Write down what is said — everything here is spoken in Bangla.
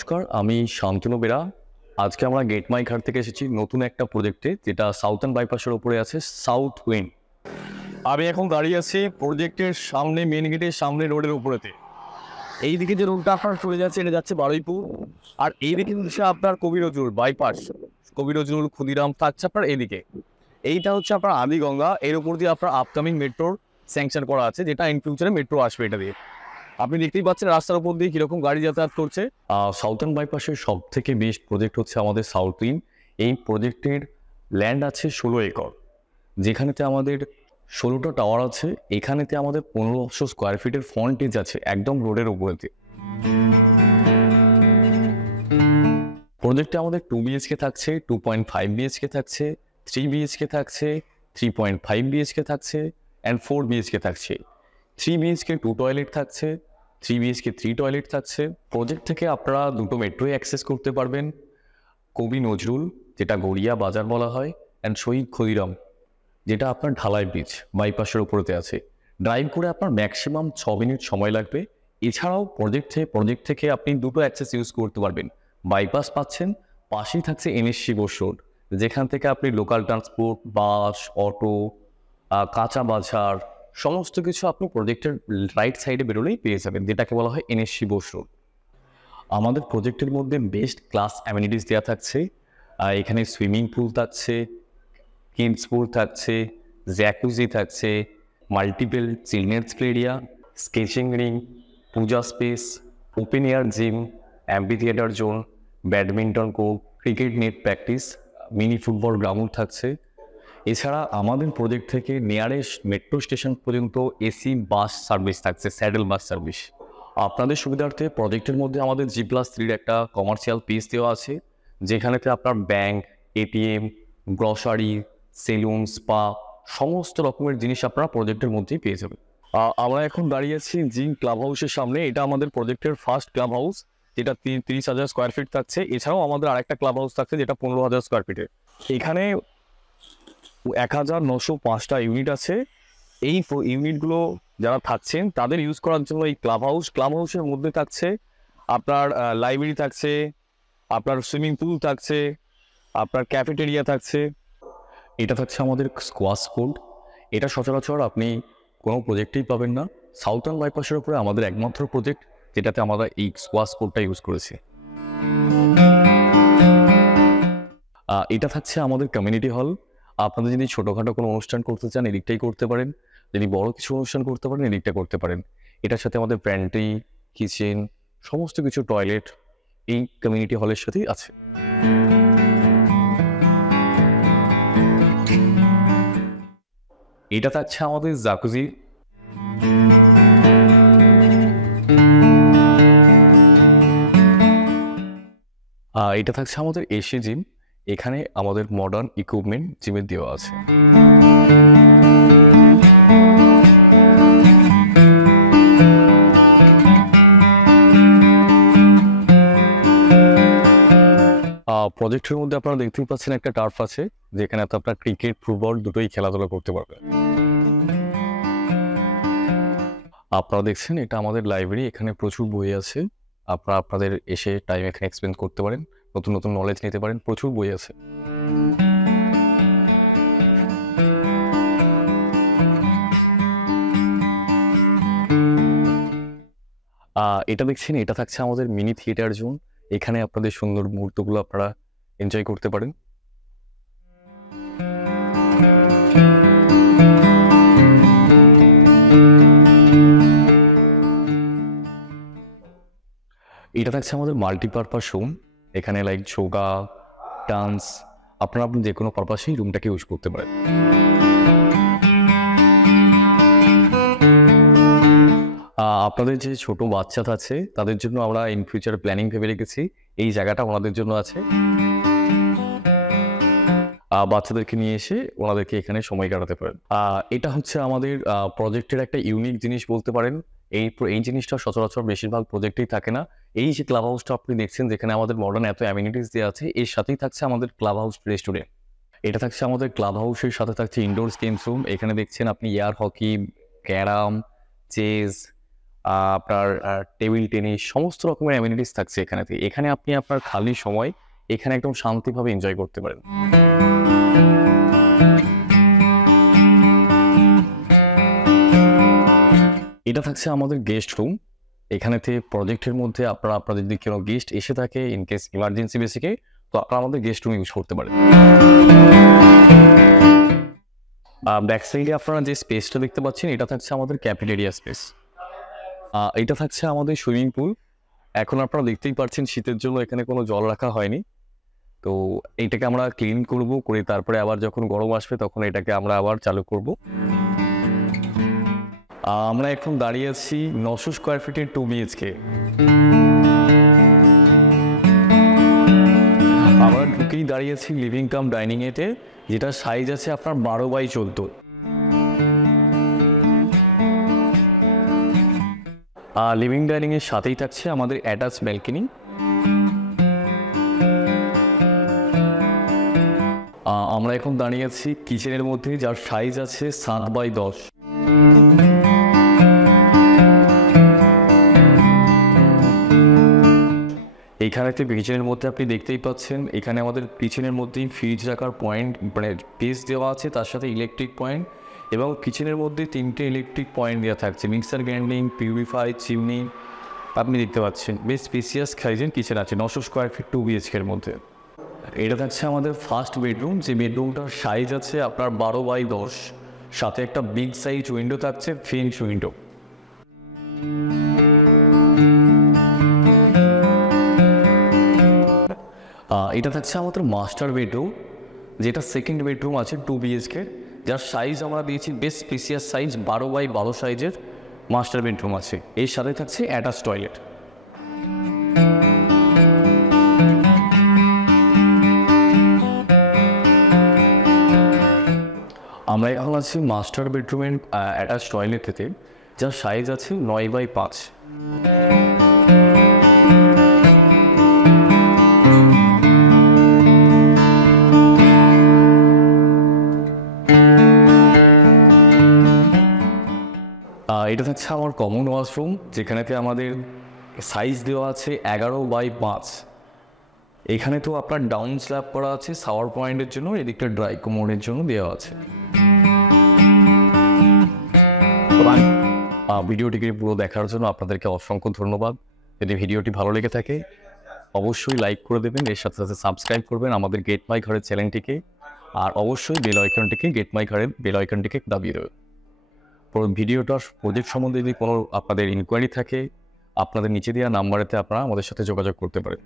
নমস্কার, আমি শান্তনু বেরা। আজকে আমরা গেট মাই ঘাট থেকে এসেছি নতুন একটা প্রজেক্টে, যেটা সাউথার্ন বাইপাসের ওপরে আছে, সাউথ উইন্ড। আমি এখন দাঁড়িয়ে আছি প্রজেক্টের সামনে, মেন গেটের সামনে, রোডের উপরেতে। এইদিকে যে রোডটা আপনার চলে যাচ্ছে, এটা যাচ্ছে বারুইপুর। আর এইদিকে হচ্ছে আপনার কবি নজরুল বাইপাস, কবি নজরুল, ক্ষুদিরাম থাকছে আপনার এইদিকে। এইটা হচ্ছে আপনার আদিগঙ্গা। এর উপর দিয়ে আপনার আপকামিং মেট্রোর স্যাংশন করা আছে, যেটা ইন ফিউচারে মেট্রো আসবে এটা দিয়ে। আপনি দেখতেই পাচ্ছেন রাস্তার উপর দিয়ে কিরকম গাড়ি যাতায়াত করছে। সাউথার্ন বাইপাসের সব থেকে বেস্ট প্রজেক্ট হচ্ছে আমাদের সাউথ উইন্ড। এই প্রজেক্টের ল্যান্ড আছে 16 একর, যেখানেতে আমাদের 16টা টাওয়ার আছে। এখানেতে আমাদের 1500 স্কোয়ার ফিটের ফ্রন্টেজ আছে, একদম রোডের উপরেতে। প্রজেক্টে আমাদের 2 বিএইচকে থাকছে, 2.5 বিএইচকে থাকছে, 3 বিএইচকে থাকছে, 3.5 বিএইচকে থাকছে, অ্যান্ড 4 বিএইচকে থাকছে। 3 বিএইচকে 2 টয়লেট থাকছে, 3 বিএইচকে 3 টয়লেট থাকছে। প্রজেক্ট থেকে আপনারা দুটো মেট্রোয় অ্যাক্সেস করতে পারবেন, কবি নজরুল, যেটা গড়িয়া বাজার বলা হয়, অ্যান্ড শহীদ ক্ষুদিরাম, যেটা আপনার ঢালাই ব্রিজ বাইপাসের উপরেতে আছে। ড্রাইভ করে আপনার ম্যাক্সিমাম 6 মিনিট সময় লাগবে। এছাড়াও প্রজেক্ট থেকে আপনি দুটো অ্যাক্সেস ইউজ করতে পারবেন। বাইপাস পাচ্ছেন, পাশেই থাকছে এনএসসি বোস রোড, যেখান থেকে আপনি লোকাল ট্রান্সপোর্ট, বাস, অটো, কাঁচা বাজার, সমস্ত কিছু আপনি প্রজেক্টের রাইট সাইডে বেরোলেই পেয়ে যাবেন, যেটাকে বলা হয় এনএসসি বোস রোড। আমাদের প্রজেক্টের মধ্যে বেস্ট ক্লাস অ্যামিনিটিস দেওয়া থাকছে। এখানে সুইমিং পুল থাকছে, কিডস পুল থাকছে, জ্যাকুজি থাকছে, multiple children's play area, skating rink, puja space, open air gym, amphitheatre zone, badminton court, cricket net practice, mini football ground থাকছে। এছাড়া আমাদের প্রজেক্ট থেকে নিয়ারেস্ট মেট্রো স্টেশন পর্যন্ত এসি বাস সার্ভিস থাকছে, স্যাডেল বাস সার্ভিস। আপনাদের সুবিধার্থে প্রজেক্টের মধ্যে আমাদের G+3 একটা কমার্শিয়াল পিস দেওয়া আছে, যেখানেতে আপনার bank, ATM, grocery, salon, spa, সমস্ত রকমের জিনিস আপনারা প্রজেক্টের মধ্যেই পেয়ে যাবেন। আমরা এখন দাঁড়িয়ে আছি জিম ক্লাব হাউসের সামনে। এটা আমাদের প্রজেক্টের ফার্স্ট ক্লাব হাউস, যেটা 30,000 স্কোয়ার ফিট থাকছে। এছাড়াও আমাদের আরেকটা ক্লাব হাউস থাকছে, যেটা 15,000 স্কোয়ার ফিটের। এখানে 1905টা ইউনিট আছে। এই ইউনিটগুলো যারা থাকছেন তাদের ইউজ করার জন্য এই ক্লাব হাউসের মধ্যে থাকছে আপনার লাইব্রেরি থাকছে, আপনার সুইমিং পুল থাকছে, আপনার ক্যাফেটেরিয়া থাকছে। এটা থাকছে আমাদের স্কোয়াশ কোর্ট। এটা সচরাচর আপনি কোনো প্রজেক্টেই পাবেন না। সাউথার্ন বাইপাসের উপরে আমাদের একমাত্র প্রজেক্ট, যেটাতে আমরা এই স্কোয়াশ কোর্টটা ইউজ করেছি। এটা থাকছে আমাদের কমিউনিটি হল। আপনাদের যদি ছোটোখাটো কোনো অনুষ্ঠান করতে চান, এদিকটাই করতে পারেন। যদি বড় কিছু অনুষ্ঠান করতে পারেন, এদিকটা করতে পারেন। এটার সাথে আমাদের প্যান্ট্রি, কিচেন, সমস্ত কিছু, টয়লেট এই কমিউনিটি হলের সাথেই আছে। এটা থাকছে আমাদের জাকুজি। এটা থাকছে আমাদের এসি জিম। এখানে আমাদের মডার্ন ইকুইপমেন্ট জিমের দেওয়া আছে। প্রজেক্টের মধ্যে আপনারা দেখতেই পাচ্ছেন একটা টার্ফ আছে, যেখানে আপনার ক্রিকেট, ফুটবল দুটোই খেলাধুলা করতে পারবেন। আপনারা দেখছেন এটা আমাদের লাইব্রেরি। এখানে প্রচুর বই আছে। আপনারা আপনাদের এসে টাইম এখানে এক্সপেন্ড করতে পারেন, নতুন নতুন নলেজ নিতে পারেন। প্রচুর বই আছে। এটা দেখছেন, এটা থাকছে আমাদের মিনি থিয়েটার জোন। এখানে আপনাদের সুন্দর মুহূর্তগুলো আপনারা এনজয় করতে পারেন। এটা থাকছে আমাদের মাল্টিপারপাস রুম। এখানে লাইক যোগা, ডান্স, আপনারা আপনি যে কোনো পারপাসেই রুমটাকে ইউজ করতে পারেন। আপনাদের যে ছোট বাচ্চা আছে, তাদের জন্য আমরা ইন ফিউচার প্ল্যানিং ভেবে রেখেছি। এই জায়গাটা ওনাদের জন্য আছে। বাচ্চাদেরকে নিয়ে এসে ওনাদেরকে এখানে সময় কাটাতে পারেন। এটা হচ্ছে আমাদের প্রজেক্টের একটা ইউনিক জিনিস বলতে পারেন। এই জিনিসটা সচরাচর বেশিরভাগ প্রজেক্টেই থাকে না। এই যে ক্লাব হাউসটা আপনি দেখছেন, যেখানে আমাদের মডার্ন এত অ্যামিনিটিস দেওয়া আছে, এর সাথেই থাকছে আমাদের ক্লাব হাউস রেস্টুরেন্ট। এটা থাকছে আমাদের ক্লাব হাউসের সাথে থাকছে ইনডোর গেমস রুম। এখানে দেখছেন আপনি এয়ার হকি, ক্যারাম, চেস, আপনার টেবিল টেনিস সমস্ত রকমের অ্যামিনিটিস থাকছে এখানেতে। এখানে আপনি আপনার খালি সময় এখানে একদম শান্তিভাবে এনজয় করতে পারেন। এটা থাকছে আমাদের গেস্ট রুম। এখানেতে প্রজেক্টের মধ্যে আপনাদের যদি কোনো গেস্ট এসে থাকে ইন কেস ইমার্জেন্সি বেসিকে, তো আপনারা আমাদের গেস্ট রুম ইউজ করতে পারেন। ব্যাক সাইডে আপনারা যে স্পেসটা দেখতে পাচ্ছেন এটা থাকছে আমাদের ক্যাফেটেরিয়া স্পেস। এটা থাকছে আমাদের সুইমিং পুল। এখন আপনারা দেখতেই পাচ্ছেন শীতের জন্য এখানে কোনো জল রাখা হয়নি, তো এইটাকে আমরা ক্লিন করে তারপরে আবার যখন গরম আসবে তখন এটাকে আমরা আবার চালু করব। আমরা এখন দাঁড়িয়ে আছি 900 স্কোয়ার ফিটের 2 BHK। আমরা ঢুকেই দাঁড়িয়ে আছি লিভিং কাম ডাইনিং এতে, যেটা সাইজ আছে আপনার 12x14। লিভিং ডাইনিং এর সাথেই থাকছে আমাদের অ্যাটাচ ব্যালকনি। আমরা এখন দাঁড়িয়ে আছি কিচেনের মধ্যে, যার সাইজ আছে 7x10। এইখানেতে কিচেনের মধ্যে আপনি দেখতেই পাচ্ছেন এখানে আমাদের কিচেনের মধ্যেই ফ্রিজ রাখার পয়েন্ট মানে পেজ দেওয়া আছে, তার সাথে ইলেকট্রিক পয়েন্ট, এবং কিচেনের মধ্যে 3টে ইলেকট্রিক পয়েন্ট দেওয়া থাকছে, মিক্সার গ্রাইন্ডিং, পিউরিফাই, চিমনি। আপনি দেখতে পাচ্ছেন বেশ স্পেসিয়াস সাইজের কিচেন আছে 900 স্কোয়ার ফিট 2 BHK এর মধ্যে। এটা থাকছে আমাদের ফার্স্ট বেডরুম, যে বেডরুমটার সাইজ আছে আপনার 12x10, সাথে একটা বিগ সাইজ উইন্ডো থাকছে, ফ্রেঞ্চ উইন্ডো। এটা থাকছে আমাদের মাস্টার বেডরুম, যেটা সেকেন্ড বেডরুম আছে 2 BHK, যার সাইজ আমরা দিয়েছি বেশ স্পেসিয়াস সাইজ 12x12 সাইজের মাস্টার বেডরুম আছে। এর সাথে থাকছে অ্যাটাচ টয়লেট। আমরা এখন আছি মাস্টার বেডরুমের অ্যাটাচ টয়লেটেতে, যার সাইজ আছে 9x5। এটা থাকছে আমার কমন ওয়াশরুম, যেখানেতে আমাদের সাইজ দেওয়া আছে 11x5। এখানে তো আপনার ডাউন স্ল্যাব করা আছে শাওয়ার পয়েন্টের জন্য, এদিকটা ড্রাই কোমোডের জন্য দেওয়া আছে। ভিডিওটিকে পুরো দেখার জন্য আপনাদেরকে অসংখ্য ধন্যবাদ। যদি ভিডিওটি ভালো লেগে থাকে অবশ্যই লাইক করে দেবেন, এর সাথে সাথে সাবস্ক্রাইব করবেন আমাদের গেট মাই ঘরের চ্যানেলটিকে, আর অবশ্যই বেল আইকনটিকে গেট মাই ঘরের বেল আইকনটিকে দাবিয়ে দেবেন। পুরো ভিডিওটার প্রজেক্ট সম্বন্ধে যদি কোনো আপনাদের ইনকোয়ারি থাকে আপনাদের নিচে দেওয়া নাম্বারেতে আপনারা আমাদের সাথে যোগাযোগ করতে পারেন।